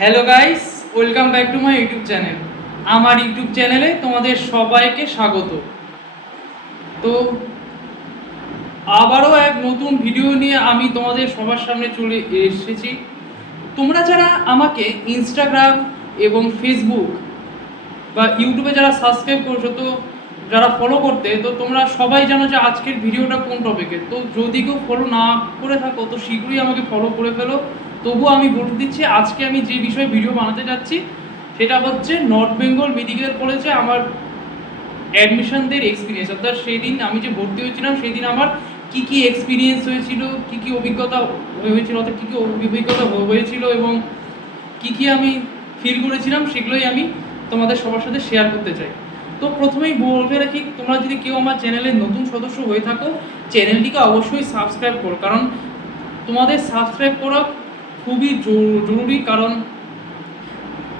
Hello guys, welcome back to my YouTube channel. আমার YouTube চ্যানেলে তোমাদের সবাইকে স্বাগত। তো আবারও এক নতুন ভিডিও নিয়ে আমি তোমাদের সবার সামনে চলে এসেছি। তোমরা যারা আমাকে ইনস্টাগ্রাম এবং ফেসবুক বা ইউটিউবে যারা সাবস্ক্রাইব করছো, তো যারা ফলো করতে, তো তোমরা সবাই জানো যে আজকের ভিডিওটা কোন টপিকে। তো যদি কেউ ফলো না করে থাকো তো শীঘ্রই আমাকে ফলো করে ফেলো। তবুও আমি বলে দিচ্ছি, আজকে আমি যে বিষয়ে ভিডিও বানাতে যাচ্ছি সেটা হচ্ছে নর্থ বেঙ্গল মেডিকেল কলেজে আমার অ্যাডমিশনদের এক্সপিরিয়েন্স। অর্থাৎ সেই দিন আমি যে ভর্তি হয়েছিলাম সেই দিন আমার কী কী এক্সপিরিয়েন্স হয়েছিল, কী কী অভিজ্ঞতা হয়েছিল, অর্থাৎ কী কী অভিজ্ঞতা হয়েছিল এবং কী কী আমি ফিল করেছিলাম, সেগুলোই আমি তোমাদের সবার সাথে শেয়ার করতে চাই। তো প্রথমেই বলে রাখি, তোমরা যদি কেউ আমার চ্যানেলের নতুন সদস্য হয়ে থাকো, চ্যানেলটিকে অবশ্যই সাবস্ক্রাইব করো, কারণ তোমাদের সাবস্ক্রাইব করা খুবই জরুরি। কারণ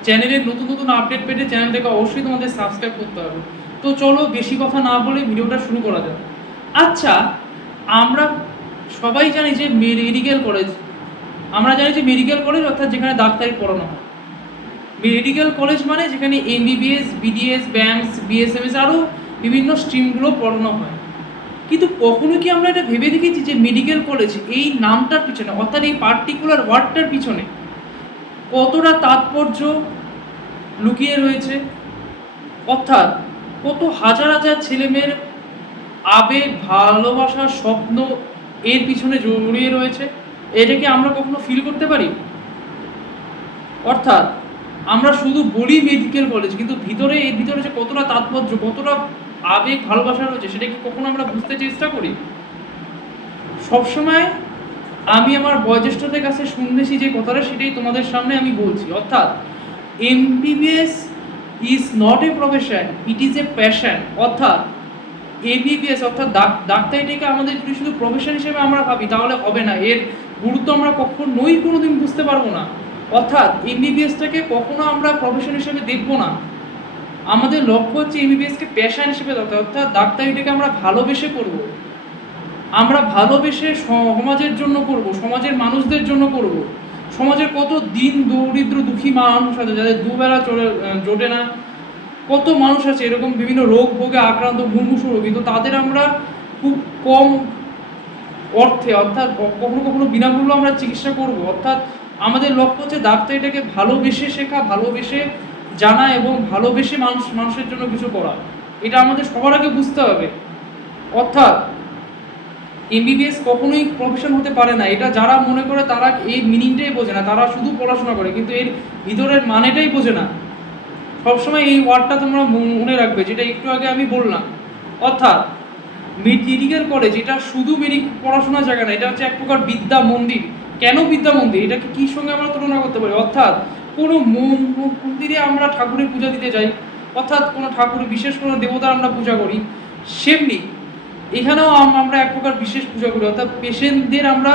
চ্যানেলের নতুন নতুন আপডেট পেতে চ্যানেলটাকে অবশ্যই তোমাদের সাবস্ক্রাইব করতে হবে। তো চলো বেশি কথা না বলে ভিডিওটা শুরু করা যাক। আচ্ছা, আমরা সবাই জানি যে মেডিকেল কলেজ, মেডিকেল কলেজ অর্থাৎ যেখানে ডাক্তারি পড়ানো হয়। মেডিকেল কলেজ মানে যেখানে এমবিবিএস, বিডিএস, ব্যাংকস, বিএসএমএস আরও বিভিন্ন স্ট্রিমগুলো পড়ানো হয়। কিন্তু কখনো কি আমরা এটা ভেবে দেখেছি যে মেডিকেল কলেজ এই নামটার পিছনে, অর্থাৎ এই পার্টিকুলার ওয়ার্ডটার পিছনে কতটা তাৎপর্য লুকিয়ে রয়েছে? অর্থাৎ কত হাজার হাজার ছেলেমেয়ের আবেগ, ভালোবাসা, স্বপ্ন এর পিছনে জড়িয়ে রয়েছে। এটাকে আমরা কখনো ফিল করতে পারি? অর্থাৎ আমরা শুধু বলি মেডিকেল কলেজ, কিন্তু এর ভিতরে যে কতটা তাৎপর্য, কতটা আবেগ, ভালোবাসা রয়েছে সেটা কি কখনো আমরা বুঝতে চেষ্টা করি? সবসময় আমি আমার বয়োজ্যেষ্ঠদের কাছে শুনেছি যে কথাটা, সেটাই তোমাদের সামনে আমি বলছি। অর্থাৎ MBBS is not a profession, it is a passion. অর্থাৎ এমবিবিএস অর্থাৎ ডাক্তারিটাকে আমাদের যদি শুধু প্রফেশন হিসেবে আমরা ভাবি তাহলে হবে না, এর গুরুত্ব আমরা কখনোই কোনোদিন বুঝতে পারবো না। অর্থাৎ এমবিবিএসটাকে কখনো আমরা প্রফেশন হিসেবে দেখবো না। আমাদের লক্ষ্য হচ্ছে এমবিবিএসকে প্যাশন হিসেবে দরকার, অর্থাৎ ডাক্তারিটাকে আমরা ভালোবেসে করবো, আমরা ভালোবেসে সমাজের জন্য করব, সমাজের মানুষদের জন্য করব। সমাজের কত দিন দরিদ্র দুঃখী মানুষ আছে যাদের দুবেলা জোটে না, কত মানুষ আছে এরকম বিভিন্ন রোগ ভোগে আক্রান্ত, মুমূর্ষু রোগী। তো তাদের আমরা খুব কম অর্থে, অর্থাৎ কখনো কখনো বিনামূল্যে আমরা চিকিৎসা করব। অর্থাৎ আমাদের লক্ষ্য হচ্ছে ডাক্তারিটাকে ভালোবেসে শেখা, ভালোবেসে জানা এবং ভালোবেসে মানুষের জন্য কিছু করা। এটা আমাদের সবার আগে বুঝতে হবে। অর্থাৎ এমবিবিএস কখনোই প্রফেশন হতে পারে না, এটা যারা মনে করে তারা এই মিনিংটাই বোঝে না, তারা শুধু পড়াশোনা করে কিন্তু এর ভিতরের মানেটাই বোঝে না। সবসময় এই ওয়ার্ডটা তোমরা মনে রাখবে, যেটা একটু আগে আমি বললাম। অর্থাৎ মেডিকেল কলেজ এটা শুধু পড়াশোনার জায়গা না, এটা হচ্ছে এক প্রকার বিদ্যা মন্দির। কেন বিদ্যা মন্দির? এটাকে কী সঙ্গে আমরা তুলনা করতে পারি? অর্থাৎ কোনো মন্দিরে আমরা ঠাকুরের পূজা দিতে যাই, অর্থাৎ কোনো ঠাকুরের বিশেষ কোনো দেবতার আমরা পূজা করি, সেমনি এখানেও আমরা এক প্রকার বিশেষ পূজা করি। অর্থাৎ পেশেন্টদের আমরা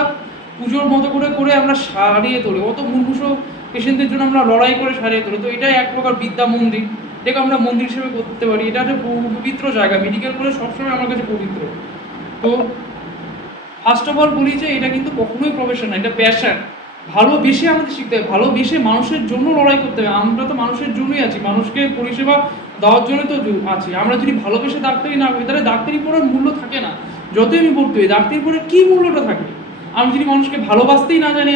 পুজোর মতো করে করে আমরা সারিয়ে তুলি, অত মুমূর্ষু পেশেন্টদের জন্য আমরা লড়াই করে সারিয়ে তুলি। তো এটাই এক প্রকার বিদ্যা মন্দির, এটাকে আমরা মন্দির হিসেবে করতে পারি। এটা একটা পবিত্র জায়গা, মেডিকেল কলেজ সবসময় আমার কাছে পবিত্র। তো ফার্স্ট অফ অল বলি যে এটা কিন্তু কখনোই প্রফেশন না, এটা প্যাশন। ভালোবেসে আমাদের শিখতে হবে, ভালোবেসে মানুষের জন্য লড়াই করতে হবে। আমরা তো মানুষের জন্যই আছি, মানুষকে পরিষেবা দেওয়ার জন্যই তো আছি। আমরা যদি ভালোবেসে ডাক্তারি না করি তাহলে ডাক্তারি পড়ার মূল্য থাকে না। যতই আমি পড়তে হই, ডাক্তারি পড়ে কী মূল্যটা থাকে? আমি যদি মানুষকে ভালোবাসতেই না জানি,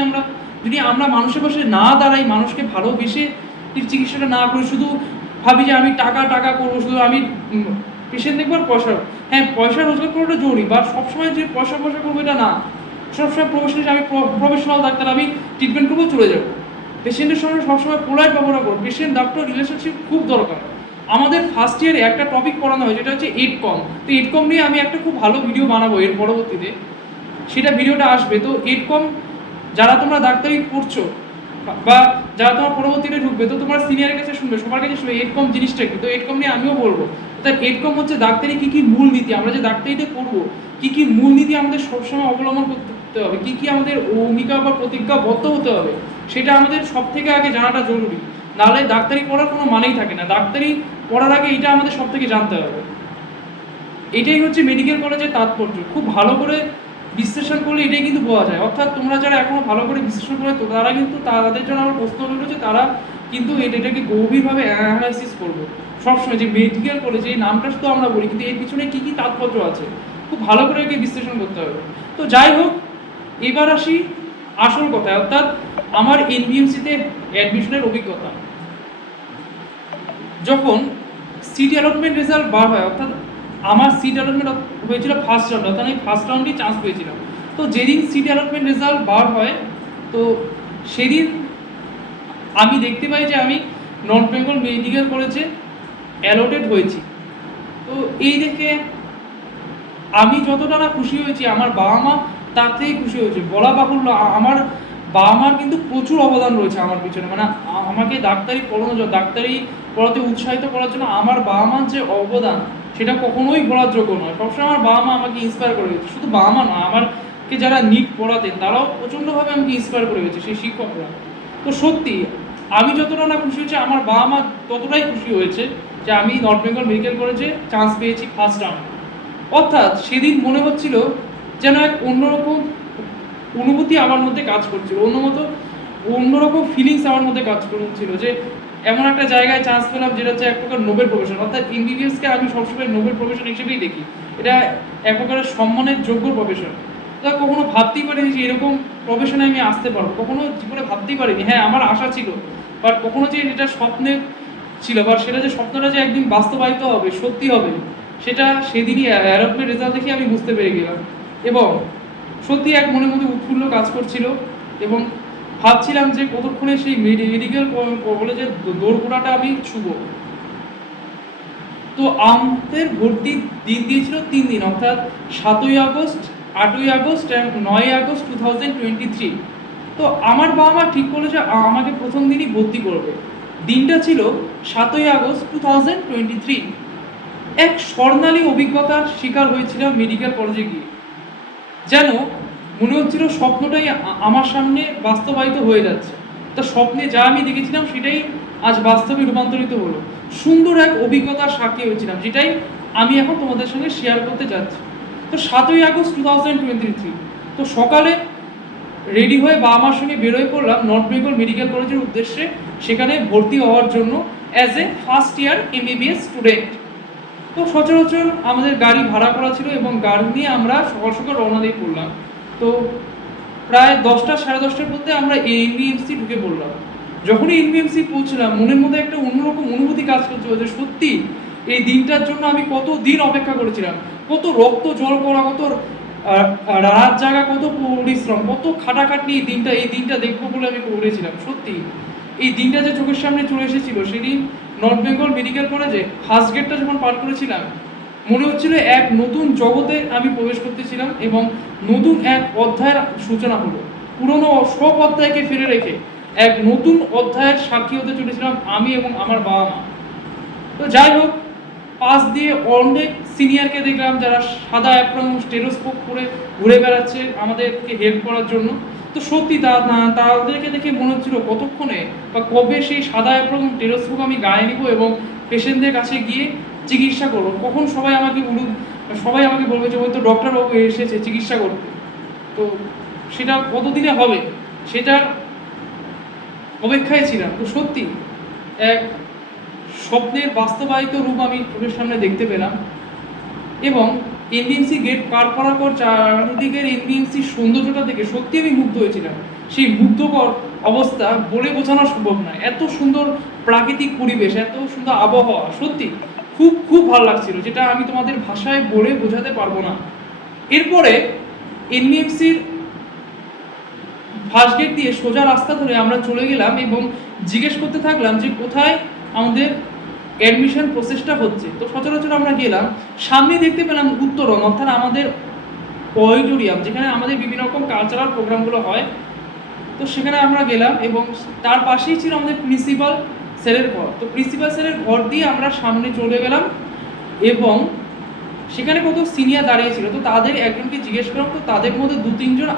যদি আমরা মানুষের পাশে না দাঁড়াই, মানুষকে ভালোবেসে চিকিৎসাটা না করি, শুধু ভাবি যে আমি টাকা টাকা করবো, শুধু আমি পেশেন্ট দেখবো আর পয়সা, হ্যাঁ পয়সা রোজগার করাটা জরুরি, বা সবসময় যে পয়সা করবো এটা না। সবসময় প্রফেশনাল, আমি প্রফেশনাল ডাক্তার, আমি ট্রিটমেন্ট করবো চলে যাবো। পেশেন্টের সঙ্গে সবসময় পোলাইট ব্যবহার করবো। পেশেন্ট ডাক্তার রিলেশনশিপ খুব দরকার। আমাদের ফার্স্ট ইয়ারে একটা টপিক পড়ানো হয় যেটা হচ্ছে এডকম। তো এডকম নিয়ে আমি একটা খুব ভালো ভিডিও বানাবো এর পরবর্তীতে, সেটা ভিডিওটা আসবে। তো এডকম যারা তোমরা ডাক্তারি পড়ছো বা যারা তোমার পরবর্তীতে ঢুকবে, তো তোমরা সিনিয়রের কাছে শুনবে, সবার কাছে শুনবে এডকম জিনিসটা কি। তো এডকম নিয়ে আমিও বলবো। তাই এডকম হচ্ছে ডাক্তারি কী কী মূলনীতি, আমরা যে ডাক্তারিটা করবো কী কী মূলনীতি আমাদের সবসময় অবলম্বন করতে হবে, কী কী আমাদের ভূমিকা বা প্রতিজ্ঞাবদ্ধ হতে হবে, সেটা আমাদের সব থেকে আগে জানাটা জরুরি। নাহলে ডাক্তারি পড়ার কোনো মানেই থাকে না। ডাক্তারি পড়ার আগে এটা আমাদের সব থেকে জানতে হবে। এটাই হচ্ছে মেডিকেল কলেজের তাৎপর্য। খুব ভালো করে বিশ্লেষণ করলে এটাই কিন্তু বোঝা যায়। অর্থাৎ তোমরা যারা এখনো ভালো করে বিশ্লেষণ করে তো তারা কিন্তু তাদের জন্য আমার প্রশ্ন রইল যে তারা কিন্তু এটাকে গভীরভাবে অ্যানালাইসিস করবো সবসময়, যে মেডিকেল কলেজ এই নামটা তো আমরা বলি কিন্তু এর পিছনে কী কী তাৎপর্য আছে খুব ভালো করে একে বিশ্লেষণ করতে হবে। তো যাই হোক, এবার আসি আসল কথায়, অর্থাৎ আমার এনবিএমসিতে অ্যাডমিশনের অভিজ্ঞতা। যখন সিট অ্যালটমেন্ট রেজাল্ট বার হয়, অর্থাৎ আমার সিট অ্যালটমেন্ট হয়েছিল ফার্স্ট রাউন্ডে, অর্থাৎ আমি ফার্স্ট রাউন্ডেই চান্স পেয়েছিলাম। তো যেদিন সিট অ্যালটমেন্ট রেজাল্ট বার হয় তো সেদিন আমি দেখতে পাই যে আমি নর্থ বেঙ্গল মেডিকেল কলেজে অ্যালটেড হয়েছি। তো এই দেখে আমি যতটা না খুশি হয়েছি, আমার বাবা মা তার থেকেই খুশি হয়েছে। বলা বাহুল্য, আমার বাবা মার কিন্তু প্রচুর অবদান রয়েছে আমার পিছনে, মানে আমাকে ডাক্তারি পড়াতে উৎসাহিত করার জন্য আমার বাবা মার যে অবদান সেটা কখনোই বলার যোগ্য নয়। সবসময় আমার বাবা মা আমাকে ইন্সপায়ার করে গেছে। শুধু বাবা মা নয়, আমারকে যারা নিট পড়াতেন তারাও প্রচণ্ডভাবে আমাকে ইন্সপায়ার করে গেছে, সেই শিক্ষকরা। তো সত্যি আমি যতটা না খুশি হয়েছে, আমার বাবা মা ততটাই খুশি হয়েছে যে আমি নর্থ বেঙ্গল মেডিকেল কলেজে চান্স পেয়েছি ফার্স্ট রাউন্ডে। অর্থাৎ সেদিন মনে হচ্ছিল যেন এক অন্যরকম অনুভূতি আমার মধ্যে কাজ করছিল, অন্যরকম ফিলিংস আমার মধ্যে কাজ করছিল, যে এমন একটা জায়গায় চান্স পেলাম যেটা হচ্ছে এক প্রকার নোবেল প্রফেশন। অর্থাৎ এমবিবিএসকে আমি সবসময় নোবেল প্রফেশন হিসেবেই দেখি, এটা এক প্রকারের সম্মানের যোগ্য প্রফেশন। তা কখনো ভাবতেই পারিনি যে এরকম প্রফেশনে আমি আসতে পারবো, কখনো জীবনে ভাবতেই পারিনি। হ্যাঁ, আমার আশা ছিল, বাট কখনো যে এটা স্বপ্নে ছিল, বা সেটা যে স্বপ্নটা যে একদিন বাস্তবায়িত হবে, সত্যি হবে, সেটা সেদিনই অ্যালটমেন্ট রেজাল্ট দেখে আমি বুঝতে পেরে গেলাম। এবং সত্যি এক মনের মধ্যে উৎফুল্ল কাজ করছিল এবং ভাবছিলাম যে কতক্ষণে সেই মেডিকেল কলেজের দোরগোড়াটা আমি ছুবো। তো আমাদের ভর্তির দিন দিয়েছিল 3 দিন, অর্থাৎ 7ই আগস্ট, 8ই আগস্ট এবং 9ই আগস্ট 2023। তো আমার বাবা মা ঠিক করলো যে আমাকে প্রথম দিনই ভর্তি করবে। দিনটা ছিল 7ই আগস্ট 2023। এক স্বর্ণালী অভিজ্ঞতার শিকার হয়েছিলাম মেডিকেল কলেজে গিয়ে। যেন মনে হচ্ছিল স্বপ্নটাই আমার সামনে বাস্তবায়িত হয়ে যাচ্ছে। তা স্বপ্নে যা আমি দেখেছিলাম সেটাই আজ বাস্তবে রূপান্তরিত হলো। সুন্দর এক অভিজ্ঞতার সাক্ষী হয়েছিলাম, যেটাই আমি এখন তোমাদের সঙ্গে শেয়ার করতে যাচ্ছি। তো 7ই আগস্ট 2023, তো সকালে রেডি হয়ে বাবা মার সঙ্গে বেরোয় পড়লাম নর্থ বেঙ্গল মেডিকেল কলেজের উদ্দেশ্যে, সেখানে ভর্তি হওয়ার জন্য as a first year MBBS student. তো সচরাচর আমাদের গাড়ি ভাড়া করা ছিল এবং গাড়ি নিয়ে আমরা সকাল সকাল রওনা দিয়ে পড়লাম। তো প্রায় 10টা সাড়ে 10টার মধ্যে আমরা এনবিএমসি ঢুকে পড়লাম। যখনই এনবিএমসি পৌঁছলাম, মনের মধ্যে একটা অন্যরকম অনুভূতি কাজ করছিল যে সত্যি এই দিনটার জন্য আমি কত দিন অপেক্ষা করেছিলাম, কত রক্ত জল করা, কত রাত জাগা, কত পরিশ্রম, কত খাটাখাটনি এই দিনটা দেখবো বলে আমি করেছিলাম। সত্যি এই দিনটা যে চোখের সামনে চলে এসেছিল, সেদিন নর্থ বেঙ্গল মেডিকেল কলেজে ফার্স্ট গেটটা যখন পার করেছিলাম, মনে হচ্ছিল এক নতুন জগতে আমি প্রবেশ করতেছিলাম এবং নতুন এক অধ্যায়ের সূচনা হলো। পুরনো সব অধ্যায়কে ফেলে রেখে এক নতুন অধ্যায়ের সাক্ষী হতে চলেছিলাম আমি এবং আমার বাবা মা। তো যাই হোক, পাশ দিয়ে অনেক সিনিয়রকে দেখলাম যারা সাদা অ্যাপ্রন স্টেথোস্কোপ পরে ঘুরে বেড়াচ্ছে আমাদেরকে হেল্প করার জন্য। তো সত্যি তাদেরকে দেখে মনে হচ্ছিল কতক্ষণে বা কবে সেই সাদা অ্যাপ্রন স্টেথোস্কোপ আমি গায়ে নিব এবং পেশেন্টদের কাছে গিয়ে চিকিৎসা করবো। কখন সবাই আমাকে বলবে যে ওই তো ডক্টরবাবু এসেছে চিকিৎসা করতে। তো সেটা কতদিনে হবে সেটার অপেক্ষায় ছিলাম। তো সত্যি এক স্বপ্নের বাস্তবায়িত রূপ আমি চোখের সামনে দেখতে পেলাম। এবং এনবিএমসি গেট পার করার পর চারিদিকের এনবিএমসির সৌন্দর্যটা দেখে সত্যি আমি মুগ্ধ হয়েছিলাম। সেই মুগ্ধকর অবস্থা বলে বোঝানো সম্ভব নয়। এত সুন্দর প্রাকৃতিক পরিবেশ, এত সুন্দর আবহাওয়া, সত্যি খুব খুব ভালো লাগছিল, যেটা আমি তোমাদের ভাষায় বলে বোঝাতে পারবো না। এরপরে এনবিএমসির ফার্স্ট গেট দিয়ে সোজা রাস্তা ধরে আমরা চলে গেলাম এবং জিজ্ঞেস করতে থাকলাম যে কোথায় আমাদের অ্যাডমিশন প্রসেসটা হচ্ছে। তো সচরাচর আমরা গেলাম, সামনে দেখতে পেলাম উত্তরণ, অর্থাৎ আমাদের অডিটোরিয়াম, যেখানে আমাদের বিভিন্ন রকম কালচারাল প্রোগ্রামগুলো হয়। তো সেখানে আমরা গেলাম এবং তার পাশেই ছিল আমাদের প্রিন্সিপাল স্যারের ঘর। তো প্রিন্সিপাল স্যারের ঘর দিয়ে আমরা সামনে চলে গেলাম এবং সেখানে কত সিনিয়র দাঁড়িয়েছিল। তো তাদের একজনকে জিজ্ঞেস করলাম, তো তাদের মধ্যে 2-3 জন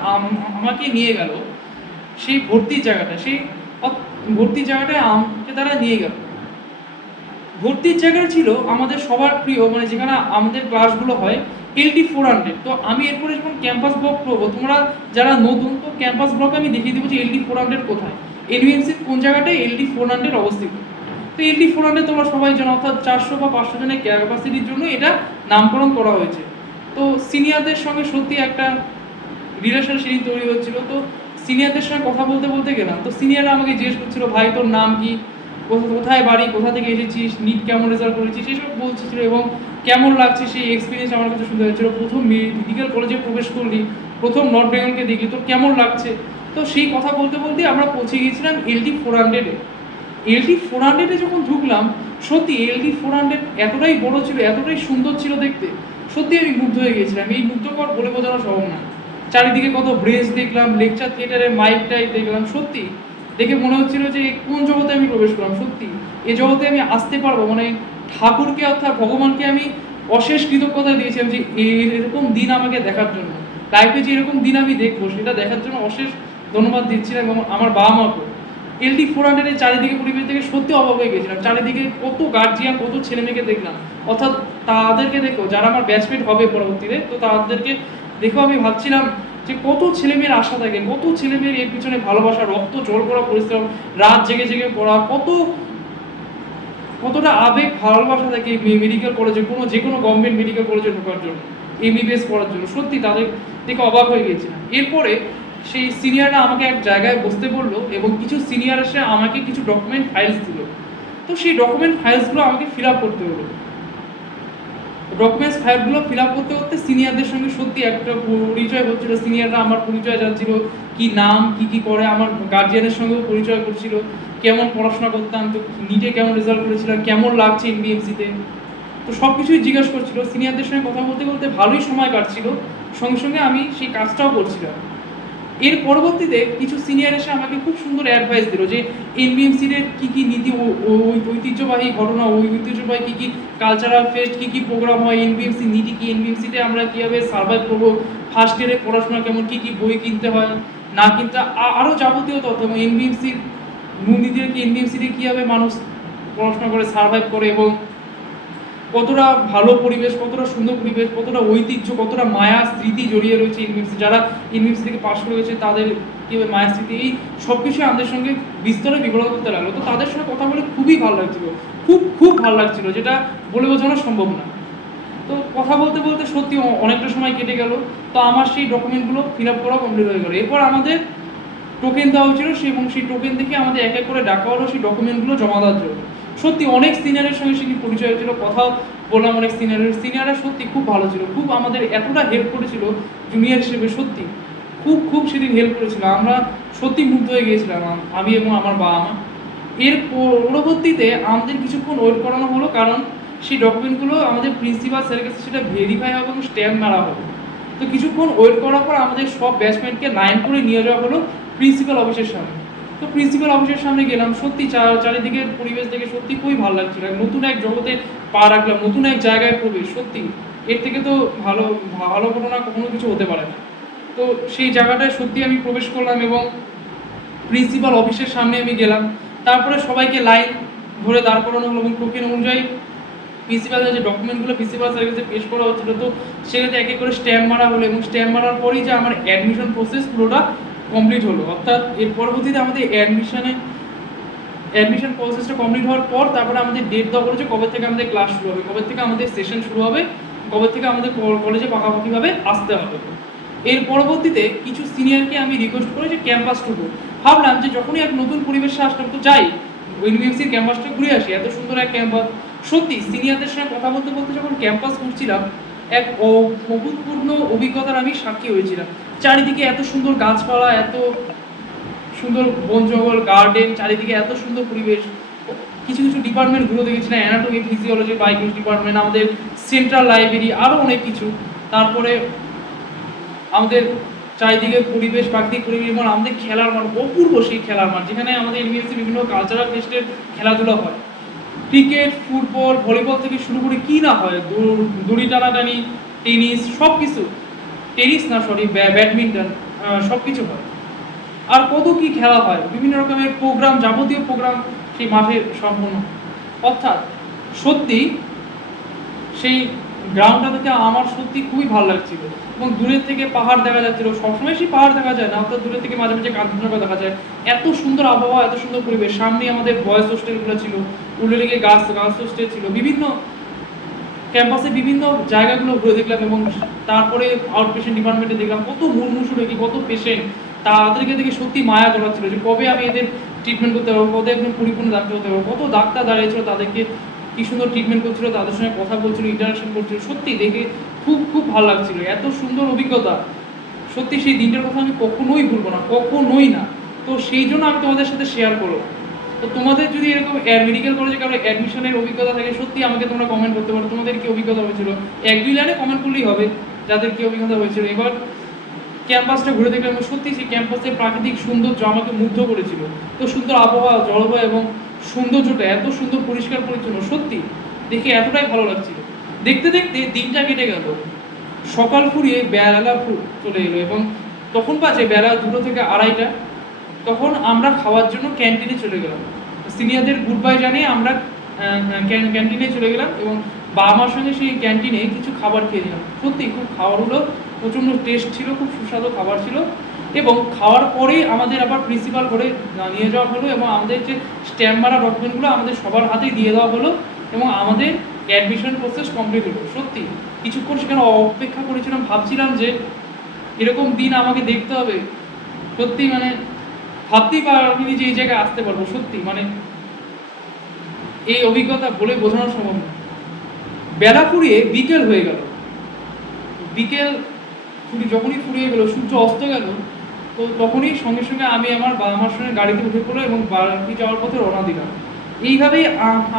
আমাকে নিয়ে গেল সেই ভর্তির জায়গাটায় আমাকে তারা নিয়ে গেল। ভর্তির জায়গাটা ছিল আমাদের সবার প্রিয়, মানে যেখানে আমাদের ক্লাসগুলো হয় LD400। তো আমি এরপরে যখন ক্যাম্পাস ব্লক করবো, তোমরা যারা নতুন, তো ক্যাম্পাস ব্লক আমি দেখিয়ে দেবো যে LD400 কোথায়, এনবিএমসির কোন জায়গাটায় LD400 অবস্থিত। তো LD400 তোমরা সবাই জানো, অর্থাৎ 400 বা 500 জনের ক্যাপাসিটির জন্য এটা নামকরণ করা হয়েছে। তো সিনিয়রদের সঙ্গে সত্যি একটা রিলেশন সেদিন তৈরি হচ্ছিল। তো সিনিয়রদের সঙ্গে কথা বলতে বলতে গেলাম, তো সিনিয়ররা আমাকে জিজ্ঞেস করছিল, ভাই তোর নাম কি, কোথায় বাড়ি, কোথা থেকে এসেছিস, নিট কেমন রেজাল্ট করেছিস, এসব বলছিল। এবং কেমন লাগছে সেই এক্সপিরিয়েন্স আমার কাছে শুনতে হয়েছিল। প্রথম মেডিকেল কলেজে প্রবেশ করলি, প্রথম নর্থ বেঙ্গলকে দেখলি, তোর কেমন লাগছে। তো সেই কথা বলতে বলতে আমরা পৌঁছে গিয়েছিলাম LD400-এ। LD400-এ যখন ঢুকলাম, সত্যি LD400 এতটাই বড় ছিল, এতটাই সুন্দর ছিল দেখতে, সত্যি আমি মুগ্ধ হয়ে গিয়েছিলাম। এই মুগ্ধকর বলে বোঝানো সম্ভব না। চারিদিকে কত ব্রেঞ্চ দেখলাম, লেকচার থিয়েটারের মাইকটাই দেখলাম, সত্যি দেখে মনে হচ্ছিল যে কোন জগতে আমি প্রবেশ করলাম। সত্যি এ জগতে আমি আসতে পারবো, মানে ঠাকুরকে অর্থাৎ ভগবানকে আমি অশেষ কৃতজ্ঞতা দিয়েছিলাম যে এরকম দিন আমাকে দেখার জন্য, লাইফে যে এরকম দিন আমি দেখবো সেটা দেখার জন্য অশেষ ধন্যবাদ দিচ্ছিলাম এবং আমার বাবা মাকে। LD400-এর চারিদিকে পরিবেশ থেকে সত্যি অবাক হয়ে গেছিলাম। চারিদিকে কত গার্জিয়ান, কত ছেলে মেয়েকে দেখলাম, অর্থাৎ তাদেরকে দেখো যারা আমার ব্যাচমেট হবে পরবর্তীতে, তো তাদেরকে দেখেও আমি ভাবছিলাম যে কত ছেলেমেয়ের আশা থাকে, কত ছেলেমেয়ের এর পিছনে ভালোবাসা, রক্ত জল করা পরিশ্রম, রাত জেগে জেগে পড়া, কতটা আবেগ ভালোবাসা থাকে মেডিকেল কলেজে, যে কোনো গভর্নমেন্ট মেডিকেল কলেজে ঢোকার জন্য, MBBS পড়ার জন্য। সত্যি তাদের দেখে অবাক হয়ে গিয়েছিলাম। এরপরে সেই সিনিয়ররা আমাকে এক জায়গায় বসতে বললো এবং কিছু সিনিয়র এসে আমাকে কিছু ডকুমেন্ট ফাইলস দিল। তো সেই ডকুমেন্ট ফাইলসগুলো আমাকে ফিল আপ করতে হলো। ডকুমেন্টস ফাইলগুলো ফিল আপ করতে করতে সিনিয়রদের সঙ্গে সত্যি একটা পরিচয় হচ্ছিল। সিনিয়ররা আমার পরিচয় জানছিল, কি নাম, কি করে, আমার গার্জিয়ানের সঙ্গেও পরিচয় করছিল, কেমন পড়াশোনা করতাম, তো নিটে কেমন রেজাল্ট করেছিলাম, কেমন লাগছে এনবিএমসিতে, তো সব কিছুই জিজ্ঞাসা করছিল। সিনিয়রদের সঙ্গে কথা বলতে বলতে ভালোই সময় কাটছিল, সঙ্গে সঙ্গে আমি সেই কাজটাও করছিলাম। এর পরবর্তীতে কিছু সিনিয়র এসে আমাকে খুব সুন্দর অ্যাডভাইস দিল যে এনবিএমসির কী নীতি, ঐতিহ্যবাহী ঘটনা, ঐতিহ্যবাহী কী কালচারাল ফেস্ট, কী প্রোগ্রাম হয়, এনবিএমসি নীতি কী, এনবিএমসিতে আমরা কীভাবে সার্ভাইভ করবো, ফার্স্ট ইয়ারে পড়াশোনা কেমন, কী বই কিনতে হয় না কিনতে, আরও যাবতীয় তথ্য, এবং এনবিএমসির মূলনীতির কি, এনবিএমসিতে কীভাবে মানুষ পড়াশোনা করে সার্ভাইভ করে, এবং কতটা ভালো পরিবেশ, কতটা সুন্দর পরিবেশ, কতটা ঐতিহ্য, কতটা মায়া স্মৃতি জড়িয়ে রয়েছে এনবিএমসি, যারা এনবিএমসি থেকে পাশ করে গেছে তাদের কীভাবে মায়া স্মৃতি, এই সব কিছু আমাদের সঙ্গে বিস্তরে বিবরণ করতে লাগলো। তো তাদের সঙ্গে কথা বলে খুবই ভালো লাগছিল, খুব ভালো লাগছিল, যেটা বলে বোঝানো সম্ভব না। তো কথা বলতে বলতে সত্যি অনেকটা সময় কেটে গেল। তো আমার সেই ডকুমেন্টগুলো ফিল আপ করা কমপ্লিট হয়ে গেলো। এরপর আমাদের টোকেন দেওয়া হয়েছিল, এবং সেই টোকেন থেকে আমাদের এক এক করে ডাকা হলো সেই ডকুমেন্টগুলো জমা দেওয়ার জন্য। সত্যি অনেক সিনিয়রের সঙ্গে সেদিন পরিচয় হয়েছিল, কথাও বললাম অনেক সিনিয়ররা সত্যি খুব ভালো ছিল, খুব আমাদের এতটা হেল্প করেছিল জুনিয়র হিসেবে, সত্যি খুব সেদিন হেল্প করেছিল। আমরা সত্যি মুগ্ধ হয়ে গিয়েছিলাম, আমি এবং আমার বাবা মা। এর পরবর্তীতে আমাদের কিছুক্ষণ ওয়েট করানো হলো, কারণ সেই ডকুমেন্টগুলো আমাদের প্রিন্সিপাল স্যারের কাছে সেটা ভেরিফাই হবে এবং স্ট্যাম্প মারা হবে। তো কিছুক্ষণ ওয়েট করার পর আমাদের সব ব্যাচমেটকে লাইন করে নিয়ে যাওয়া হলো প্রিন্সিপাল অফিসের সামনে। তো প্রিন্সিপাল অফিসের সামনে গেলাম, সত্যি চারিদিকের পরিবেশ দেখে সত্যি খুবই ভালো লাগছিল। নতুন এক জগতে পা রাখলাম, নতুন এক জায়গায় প্রবেশ, সত্যি এর থেকে তো ভালো ঘটনা কখনো কিছু হতে পারে না। তো সেই জায়গাটায় সত্যি আমি প্রবেশ করলাম এবং প্রিন্সিপাল অফিসের সামনে আমি গেলাম। তারপরে সবাইকে লাইন ধরে দাঁড় করানো হলো এবং টোকেন অনুযায়ী প্রিন্সিপালের যে ডকুমেন্টগুলো প্রিন্সিপাল স্যারের কাছে পেশ করা হচ্ছিলো, তো সেখানে এক এক করে স্ট্যাম্প মারা হলো এবং স্ট্যাম্প মারার পরেই যে আমার অ্যাডমিশন প্রসেস পুরোটা কমপ্লিট হলো। অর্থাৎ এর পরবর্তীতে আমাদের অ্যাডমিশন প্রসেসটা কমপ্লিট হওয়ার পর তারপরে আমাদের ডেট দেওয়া হলো যে কবে থেকে আমাদের ক্লাস শুরু হবে, কবে থেকে আমাদের সেশন শুরু হবে, কবে থেকে আমাদের কলেজে পাকাপাকিভাবে আসতে হবে। এর পরবর্তীতে কিছু সিনিয়রকে আমি রিকোয়েস্ট করি যে ক্যাম্পাস টুকু, ভাবলাম যে যখনই এক নতুন পরিবেশে আসলাম তো যাই ইউনিভার্সিটির ক্যাম্পাসটা ঘুরে আসি, এত সুন্দর এক ক্যাম্পাস। সত্যি সিনিয়রদের সঙ্গে কথা বলতে বলতে যখন ক্যাম্পাস ঘুরছিলাম, এক অভূতপূর্ণ অভিজ্ঞতার আমি সাক্ষী হয়েছিলাম। চারিদিকে এত সুন্দর গাছপালা, এত সুন্দর বন জঙ্গল, গার্ডেন, চারিদিকে এত সুন্দর পরিবেশ। কিছু ডিপার্টমেন্টগুলো দেখেছিলাম, অ্যানাটমি, ফিজিওলজি, বায়োকেমিস্ট্রি ডিপার্টমেন্ট, আমাদের সেন্ট্রাল লাইব্রেরি, আরও অনেক কিছু। তারপরে আমাদের চারিদিকে পরিবেশ, প্রাকৃতিক পরিবেশ, এবং আমাদের খেলার মাঠ, অপূর্ব সেই খেলার মাঠ, যেখানে আমাদের ইউনিভার্সিটি বিভিন্ন কালচারাল ফেস্টের খেলাধুলা হয়। ক্রিকেট, ফুটবল, ভলিবল থেকে শুরু করে কী না হয়, দড়ি টানাটানি, টেনিস, সব কিছু, ব্যাডমিন্টন, সব কিছু হয়। আর কত কি খেলা হয়, বিভিন্ন রকমের প্রোগ্রাম, যাবতীয় প্রোগ্রাম সেই মাঠে সম্পন্ন। অর্থাৎ সত্যি সেই গ্রাউন্ডটা দেখে আমার সত্যি খুবই ভালো লাগছিল, এবং দূরের থেকে পাহাড় দেখা যাচ্ছিল। সবসময় সেই পাহাড় দেখা যায় না, অর্থাৎ দূরের থেকে মাঝে মাঝে কাঞ্চনজঙ্ঘা দেখা যায়। এত সুন্দর আবহাওয়া, এত সুন্দর পরিবেশ। সামনে আমাদের বয়েজ হোস্টেলগুলো ছিল, উল্টো দিকে গার্লস হোস্টেল ছিল। বিভিন্ন ক্যাম্পাসে বিভিন্ন জায়গাগুলো ঘুরে দেখলাম, এবং তারপরে আউট পেশেন্ট ডিপার্টমেন্টে দেখলাম কত মুমূর্ষু রোগী, কত পেশেন্ট। তাদেরকে দেখে সত্যি মায়া জড়াচ্ছিল যে কবে আমি এদের ট্রিটমেন্ট করতে পারবো, কবে একদম পরিপূর্ণ ডাক্তার হতে পারবো। কত ডাক্তার দাঁড়িয়েছিল, তাদেরকে কি সুন্দর ট্রিটমেন্ট করছিল, তাদের সঙ্গে কথা বলছিল, ইন্টারাকশন করছিল। সত্যি দেখে খুব খুব ভালো লাগছিল, এত সুন্দর অভিজ্ঞতা। সত্যি সেই দিনটার কথা আমি কখনোই ভুলবো না, কখনোই না। তো সেই জন্য আমি তোমাদের সাথে শেয়ার করলাম। তো তোমাদের যদি এরকম মেডিকেল কলেজে কারো অ্যাডমিশনের অভিজ্ঞতা থাকে, সত্যি আমাকে তোমরা কমেন্ট করতে পারো তোমাদের কি অভিজ্ঞতা হয়েছিল। 1-2 লাইনে কমেন্ট করলেই হবে যাদের কি অভিজ্ঞতা হয়েছিল। এবার ক্যাম্পাসটা ঘুরে দেখলাম, এবং সত্যি সেই ক্যাম্পাসের প্রাকৃতিক সৌন্দর্য আমাকে মুগ্ধ করেছিল। তো সুন্দর আবহাওয়া, জলবায়ু এবং সৌন্দর্যটা এত সুন্দর পরিষ্কার পরিচ্ছন্ন, সত্যি দেখে এতটাই ভালো লাগছিল। দেখতে দেখতে দিনটা কেটে গেল, সকাল ফুরিয়ে বেলা চলে এলো, এবং তখন বাজে বেলা 2টো থেকে 2:30টা। তখন আমরা খাওয়ার জন্য ক্যান্টিনে চলে গেলাম। সিনিয়রদের গুড বাই জানিয়ে আমরা ক্যান্টিনে চলে গেলাম, এবং বাবা মার সঙ্গে সেই ক্যান্টিনে কিছু খাবার খেয়ে নিলাম। সত্যি খুব খাবারগুলো প্রচণ্ড টেস্ট ছিল, খুব সুস্বাদু খাবার ছিল। এবং খাওয়ার পরেই আমাদের আবার প্রিন্সিপাল করে নিয়ে যাওয়া হলো, এবং আমাদের যে স্ট্যাম্প মারা ডকুমেন্টগুলো আমাদের সবার হাতেই দিয়ে দেওয়া হলো, এবং আমাদের অ্যাডমিশন প্রসেস কমপ্লিট হলো। সত্যি কিছুক্ষণ সেখানে অপেক্ষা করেছিলাম, ভাবছিলাম যে এরকম দিন আমাকে দেখতে হবে। সত্যি মানে ভাবতেই পারিনি যে এই জায়গায় আসতে পারবো। সত্যি মানে এই অভিজ্ঞতা বলে বোঝানো সম্ভব না। বেলা ফুরিয়ে বিকেল হয়ে গেল, বিকেল যখনই ফুরিয়ে গেল, সূর্য অস্ত গেল, তো তখনই সঙ্গে সঙ্গে আমি আমার বাবা মার সঙ্গে গাড়িতে উঠে পড়লো এবং বাড়ি যাওয়ার পথে রওনা দিলাম। এইভাবেই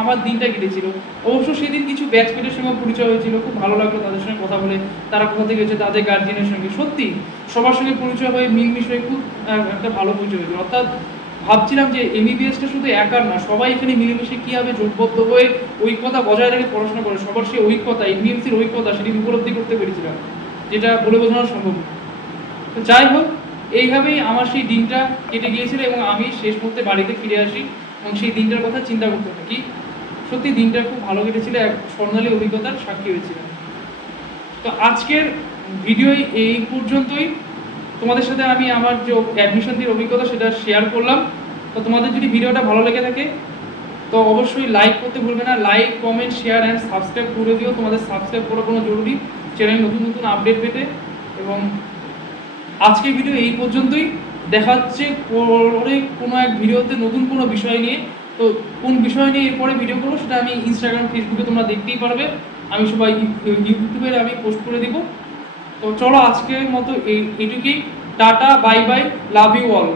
আমার দিনটা কেটেছিল। অবশ্য সেদিন কিছু ব্যাচমেটের সঙ্গে পরিচয় হয়েছিল, খুব ভালো লাগলো তাদের সঙ্গে কথা বলে। তারা কোথা থেকে হয়েছে, তাদের গার্জিয়ানের সঙ্গে সত্যি সবার সঙ্গে পরিচয় হয়ে মিলমিশ হয়ে খুব একটা ভালো পরিচয় হয়েছিল। অর্থাৎ ভাবছিলাম যে এমবিবিএসটা শুধু একার না, সবাই এখানে মিলেমিশে কীভাবে জোটবদ্ধ হয়ে ঐক্যতা বজায় রেখে পড়াশোনা করে, সবার সেই ঐক্যতা, এমবিএমসির ঐক্যতা সেটি উপলব্ধি করতে পেরেছিলাম, যেটা বলে বোঝানো সম্ভব না। তো যাই হোক, এইভাবেই আমার সেই দিনটা কেটে গিয়েছিল, এবং আমি শেষ মুহূর্তে বাড়িতে ফিরে আসি এবং সেই দিনটার কথা চিন্তা করতে থাকি। সত্যি দিনটা খুব ভালো কেটেছিল, এক স্বর্ণালী অভিজ্ঞতার সাক্ষী হয়েছিলাম। তো আজকের ভিডিও এই পর্যন্তই। তোমাদের সাথে আমি আমার যে অ্যাডমিশন দিয়ে অভিজ্ঞতা সেটা শেয়ার করলাম। তো তোমাদের যদি ভিডিওটা ভালো লেগে থাকে তো অবশ্যই লাইক করতে ভুলবে না। Like, comment, share and subscribe করে দিও। তোমাদের সাবস্ক্রাইব করা কোনো জরুরি, চ্যানেল নতুন নতুন আপডেট পেতে। এবং আজকের ভিডিও এই পর্যন্তই। দেখা হচ্ছে পরে কোনো এক ভিডিওতে নতুন কোনো বিষয় নিয়ে। তো কোন বিষয় নিয়ে এরপরে ভিডিও করবো সেটা আমি ইনস্টাগ্রাম, ফেসবুকে তোমরা দেখতেই পারবে। আমি সবাই ইউটিউবে আমি পোস্ট করে দিব। তো চলো আজকের মতো এইটুকুই। Tata, bye bye, love you all.